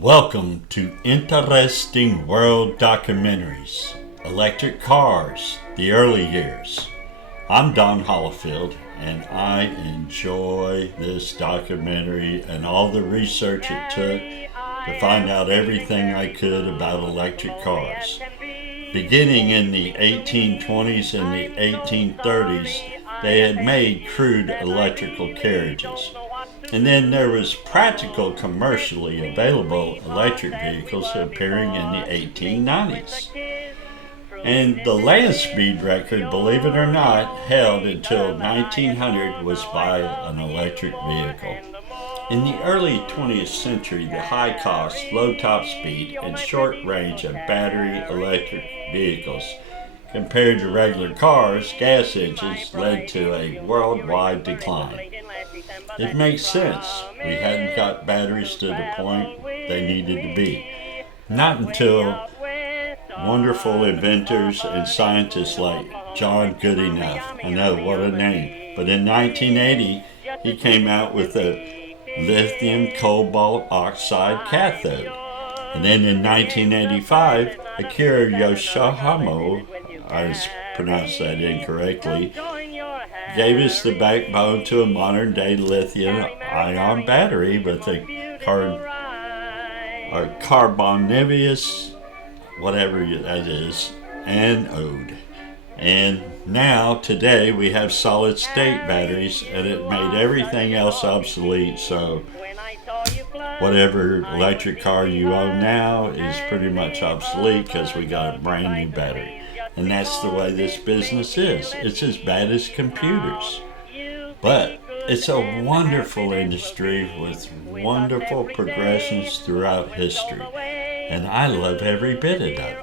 Welcome to Interesting World Documentaries, Electric Cars, the Early Years. I'm Don Holifield, and I enjoy this documentary and all the research it took to find out everything I could about electric cars. Beginning in the 1820s and the 1830s, they had made crude electrical carriages. And then there was practical, commercially available electric vehicles appearing in the 1890s. And the land speed record, believe it or not, held until 1900 was by an electric vehicle. In the early 20th century, the high cost, low top speed, and short range of battery electric vehicles compared to regular cars, gas engines, led to a worldwide decline. It makes sense. We hadn't got batteries to the point they needed to be. Not until wonderful inventors and scientists like John Goodenough, I know, what a name, but in 1980 he came out with a lithium cobalt oxide cathode. And then in 1985, Akira Yoshihama, I pronounced that incorrectly, gave us the backbone to a modern-day lithium-ion battery with a carboniferous, whatever that is, anode. And now, today, we have solid-state batteries, and it made everything else obsolete, so whatever electric car you own now is pretty much obsolete because we got a brand new battery. And that's the way this business is. It's as bad as computers. But it's a wonderful industry with wonderful progressions throughout history. And I love every bit of it.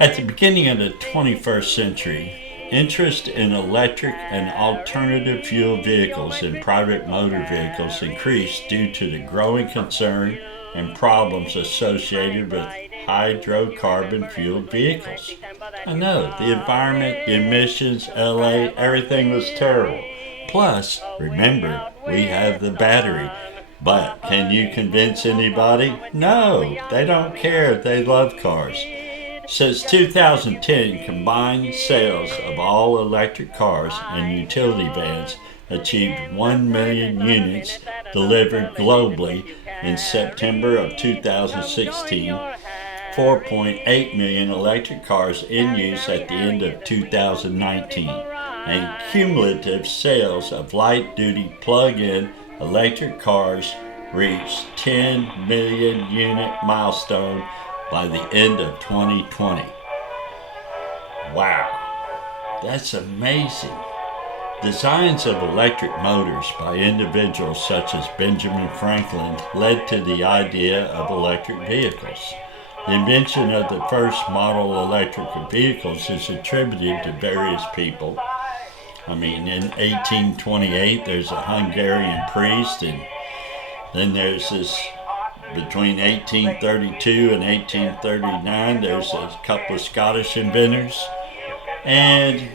At the beginning of the 21st century, interest in electric and alternative fuel vehicles and private motor vehicles increased due to the growing concern and problems associated with hydrocarbon fueled vehicles. I know, the environment, the emissions, LA, everything was terrible. Plus, remember, we have the battery. But can you convince anybody? No, they don't care. They love cars. Since 2010, combined sales of all electric cars and utility vans achieved 1 million units delivered globally in September of 2016, 4.8 million electric cars in use at the end of 2019, and cumulative sales of light-duty plug-in electric cars reached 10 million unit milestone by the end of 2020. Wow, that's amazing. Designs of electric motors by individuals such as Benjamin Franklin led to the idea of electric vehicles. The invention of the first model electric vehicles is attributed to various people. In 1828 there's a Hungarian priest, and then there's this, between 1832 and 1839 there's a couple of Scottish inventors, and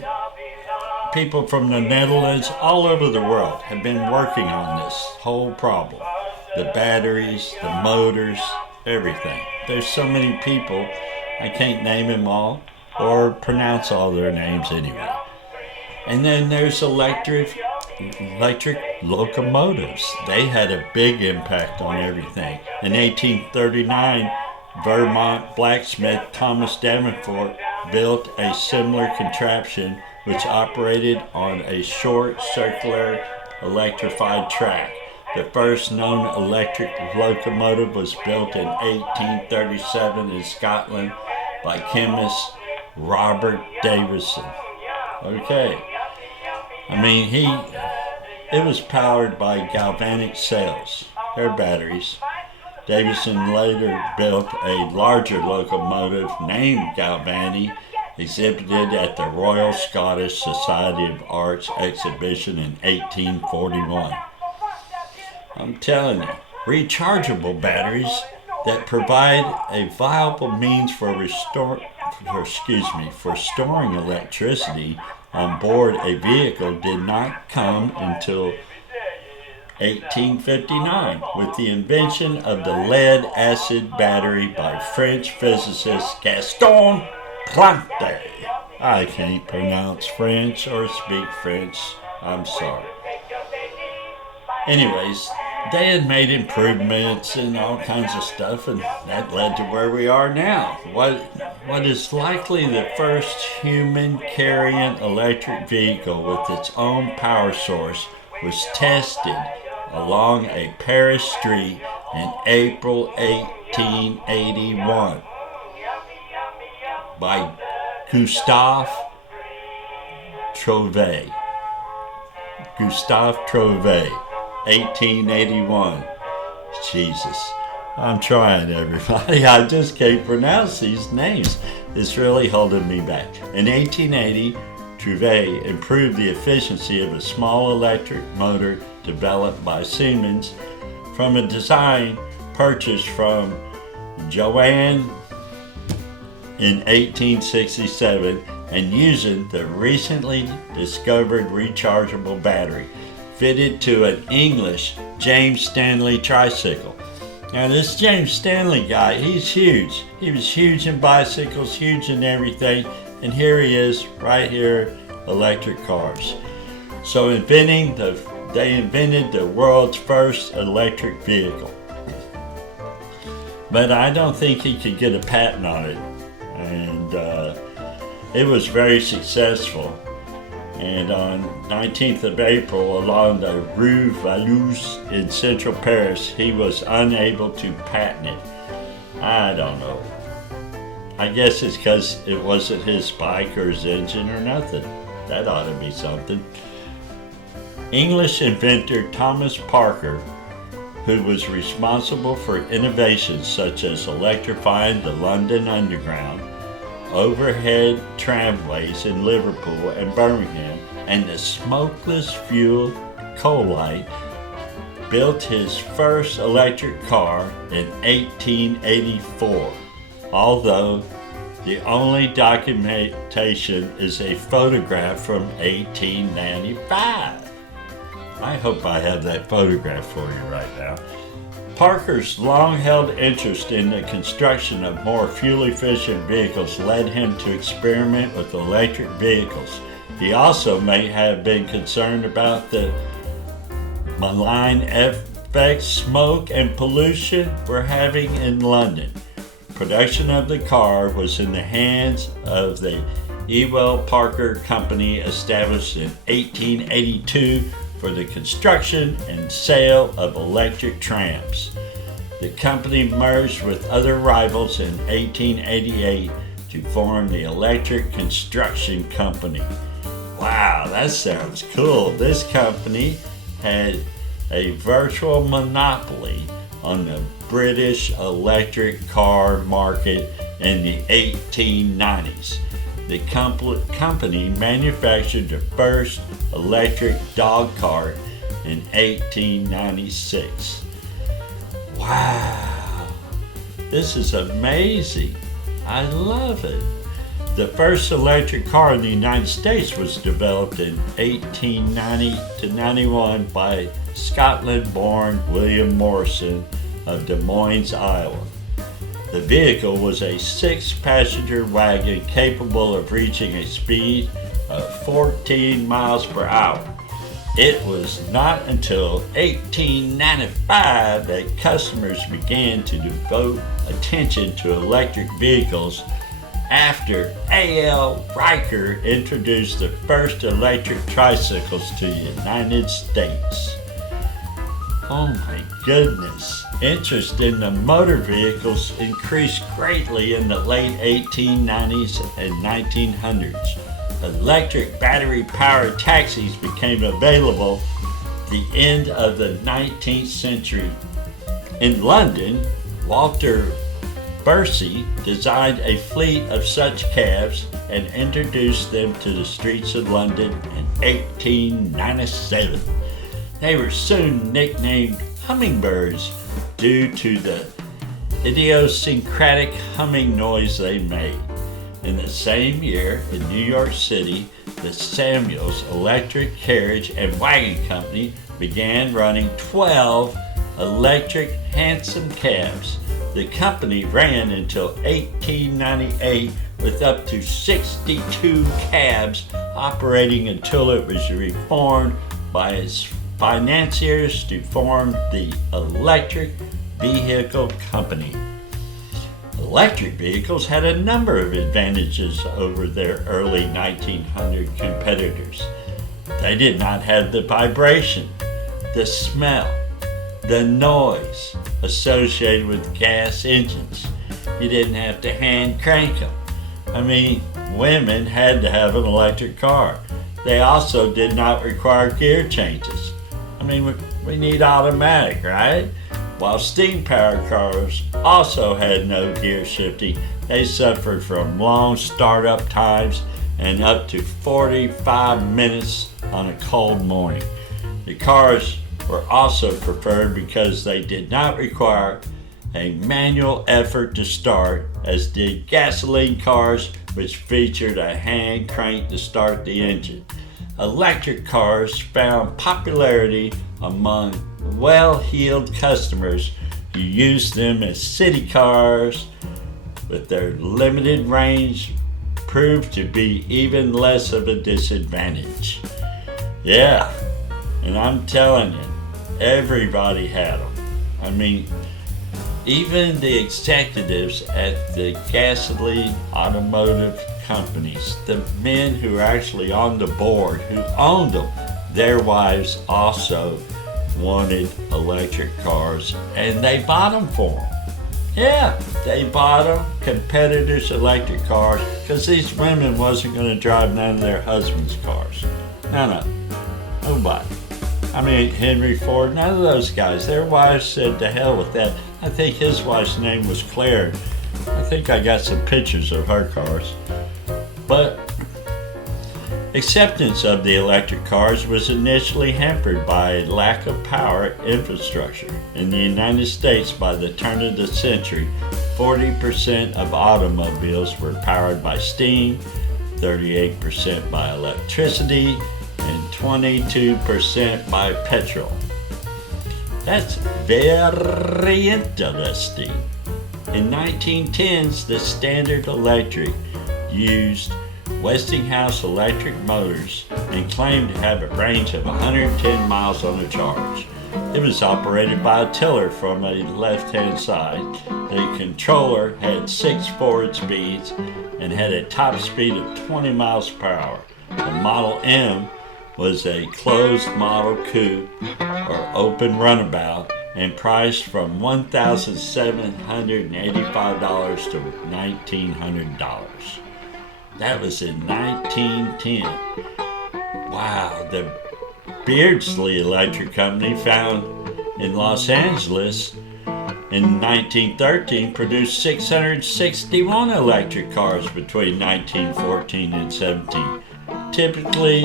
people from the Netherlands all over the world have been working on this whole problem. The batteries, the motors, everything. There's so many people, I can't name them all or pronounce all their names anyway. And then there's electric locomotives. They had a big impact on everything. In 1839, Vermont blacksmith Thomas Davenport built a similar contraption which operated on a short circular electrified track. The first known electric locomotive was built in 1837 in Scotland by chemist Robert Davison. Okay. It was powered by galvanic cells, their batteries. Davison later built a larger locomotive named Galvani, exhibited at the Royal Scottish Society of Arts exhibition in 1841. I'm telling you, rechargeable batteries that provide a viable means for storing electricity on board a vehicle did not come until 1859, with the invention of the lead-acid battery by French physicist Gaston Planté. I can't pronounce French or speak French. I'm sorry. Anyways, they had made improvements and all kinds of stuff, and that led to where we are now. What is likely the first human-carrying electric vehicle with its own power source was tested along a Paris street in April 1881 by Gustave Trouvé. 1881. Jesus. I'm trying, everybody. I just can't pronounce these names. It's really holding me back. In 1880, Trouvé improved the efficiency of a small electric motor developed by Siemens from a design purchased from Joanne in 1867 and using the recently discovered rechargeable battery fitted to an English James Stanley tricycle. Now this James Stanley guy, he's huge. He was huge in bicycles, huge in everything, and here he is right here, electric cars. So they invented the world's first electric vehicle. But I don't think he could get a patent on it. And it was very successful. And on 19th of April, along the Rue Valois in central Paris, he was unable to patent it. I don't know. I guess it's because it wasn't his bike or his engine or nothing. That ought to be something. English inventor Thomas Parker, who was responsible for innovations such as electrifying the London Underground, overhead tramways in Liverpool and Birmingham, and the smokeless fuel coal light, built his first electric car in 1884, although the only documentation is a photograph from 1895. I hope I have that photograph for you right now. Parker's long-held interest in the construction of more fuel-efficient vehicles led him to experiment with electric vehicles. He also may have been concerned about the malign effects smoke and pollution were having in London. Production of the car was in the hands of the Ewell Parker Company, established in 1882 for the construction and sale of electric trams. The company merged with other rivals in 1888 to form the Electric Construction Company. Wow, that sounds cool. This company had a virtual monopoly on the British electric car market in the 1890s. The company manufactured the first electric dog cart in 1896. Wow, this is amazing. I love it. The first electric car in the United States was developed in 1890 to 91 by Scotland-born William Morrison of Des Moines, Iowa. The vehicle was a 6-passenger wagon capable of reaching a speed of 14 miles per hour. It was not until 1895 that customers began to devote attention to electric vehicles after A.L. Riker introduced the first electric tricycles to the United States. Oh my goodness. Interest in the motor vehicles increased greatly in the late 1890s and 1900s. Electric battery-powered taxis became available at the end of the 19th century. In London, Walter Beardsley designed a fleet of such cabs and introduced them to the streets of London in 1897. They were soon nicknamed hummingbirds due to the idiosyncratic humming noise they made. In the same year, in New York City, the Samuels Electric Carriage and Wagon Company began running 12 electric Hansom cabs. The company ran until 1898 with up to 62 cabs operating until it was reformed by its financiers to form the Electric Vehicle Company. Electric vehicles had a number of advantages over their early 1900 competitors. They did not have the vibration, the smell, the noise associated with gas engines. You didn't have to hand crank them. I mean, women had to have an electric car. They also did not require gear changes. I mean, we need automatic, right? While steam-powered cars also had no gear shifting, they suffered from long startup times and up to 45 minutes on a cold morning. The cars were also preferred because they did not require a manual effort to start, as did gasoline cars, which featured a hand crank to start the engine. Electric cars found popularity among well-heeled customers who used them as city cars, but their limited range proved to be even less of a disadvantage. Yeah, and I'm telling you, everybody had them. I mean, even the executives at the gasoline automotive companies, the men who were actually on the board, who owned them, their wives also wanted electric cars, and they bought them for them. Yeah, they bought them, competitors' electric cars, because these women wasn't going to drive none of their husbands' cars. No, nobody. I mean, Henry Ford, none of those guys. Their wives said, to hell with that. I think his wife's name was Clara. I think I got some pictures of her cars. But acceptance of the electric cars was initially hampered by a lack of power infrastructure. In the United States, by the turn of the century, 40% of automobiles were powered by steam, 38% by electricity, and 22% by petrol. That's very interesting. In 1910s, the Standard Electric used Westinghouse electric motors and claimed to have a range of 110 miles on a charge. It was operated by a tiller from a left-hand side. The controller had 6 forward speeds and had a top speed of 20 miles per hour. The Model M was a closed model coupe or open runabout and priced from $1,785 to $1,900. That was in 1910. Wow, the Beardsley Electric Company, found in Los Angeles in 1913, produced 661 electric cars between 1914 and 17. Typically,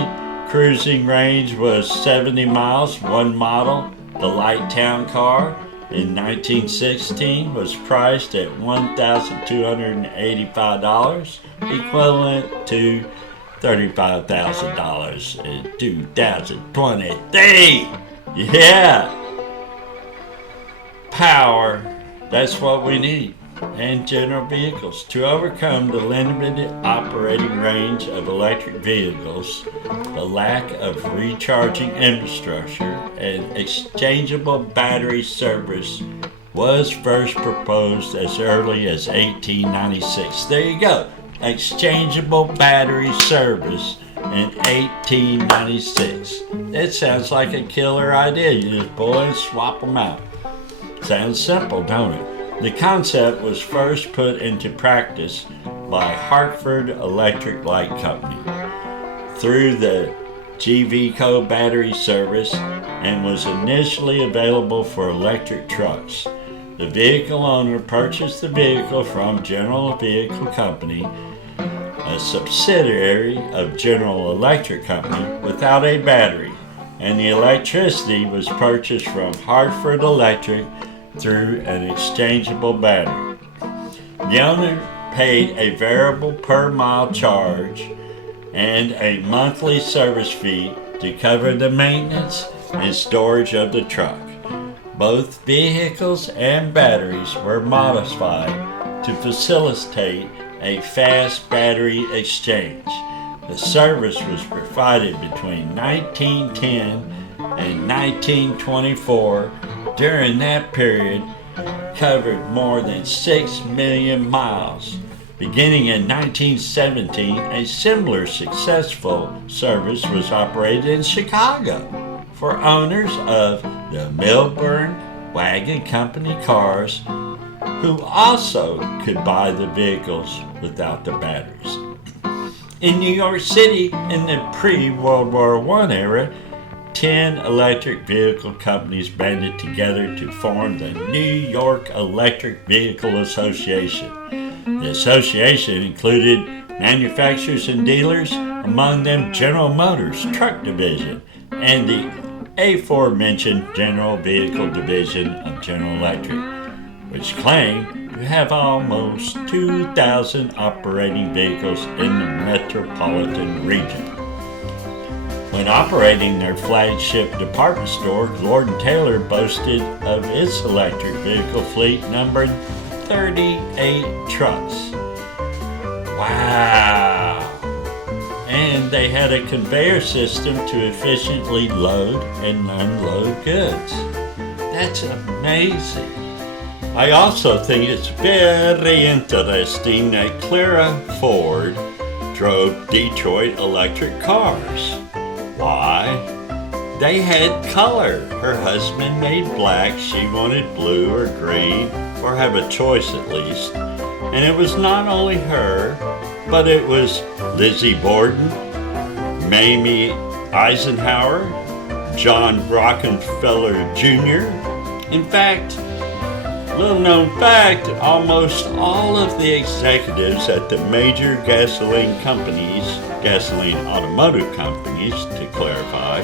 cruising range was 70 miles. One model, the Light Town car, in 1916 was priced at $1,285, equivalent to $35,000 in 2023. Yeah! Power, that's what we need. And general vehicles. To overcome the limited operating range of electric vehicles, the lack of recharging infrastructure, and exchangeable battery service was first proposed as early as 1896. There you go. Exchangeable battery service in 1896. It sounds like a killer idea. You just pull and swap them out. Sounds simple, don't it? The concept was first put into practice by Hartford Electric Light Company through the GVCO battery service and was initially available for electric trucks. The vehicle owner purchased the vehicle from General Vehicle Company, a subsidiary of General Electric Company, without a battery, and the electricity was purchased from Hartford Electric through an exchangeable battery. The owner paid a variable per mile charge and a monthly service fee to cover the maintenance and storage of the truck. Both vehicles and batteries were modified to facilitate a fast battery exchange. The service was provided between 1910 and 1924. During that period, covered more than 6 million miles. Beginning in 1917, a similar successful service was operated in Chicago for owners of the Milburn Wagon Company cars who also could buy the vehicles without the batteries. In New York City, in the pre-World War I era, 10 electric vehicle companies banded together to form the New York Electric Vehicle Association. The association included manufacturers and dealers, among them General Motors Truck Division and the aforementioned General Vehicle Division of General Electric, which claimed to have almost 2,000 operating vehicles in the metropolitan region. When operating their flagship department store, Lord & Taylor boasted of its electric vehicle fleet numbering 38 trucks. Wow! And they had a conveyor system to efficiently load and unload goods. That's amazing. I also think it's very interesting that Clara Ford drove Detroit electric cars. Why? They had color. Her husband made black, she wanted blue or green, or have a choice at least. And it was not only her, but it was Lizzie Borden, Mamie Eisenhower, John Rockefeller Jr. In fact, little known fact, almost all of the executives at the major gasoline automotive companies, to clarify,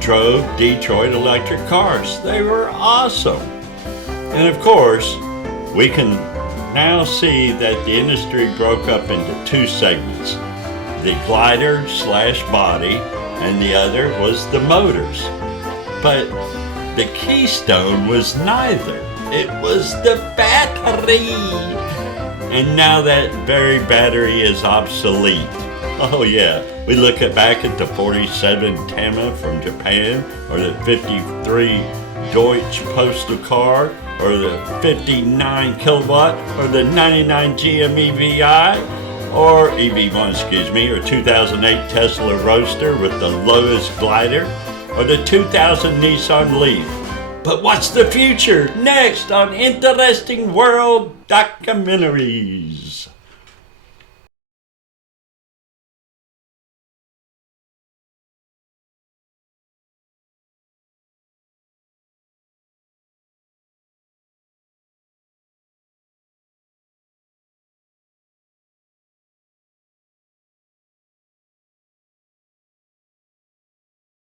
drove Detroit electric cars. They were awesome. And of course, we can now see that the industry broke up into two segments. The glider/body, and the other was the motors. But the keystone was neither. It was the battery. And now that very battery is obsolete. Oh yeah, we look back at the 47 TAMA from Japan, or the 53 Deutsche postal car, or the 59 Kilowatt, or the 99 GM EV1, or 2008 Tesla Roadster with the Lotus glider, or the 2000 Nissan Leaf. But what's the future? Next on Interesting World Documentaries.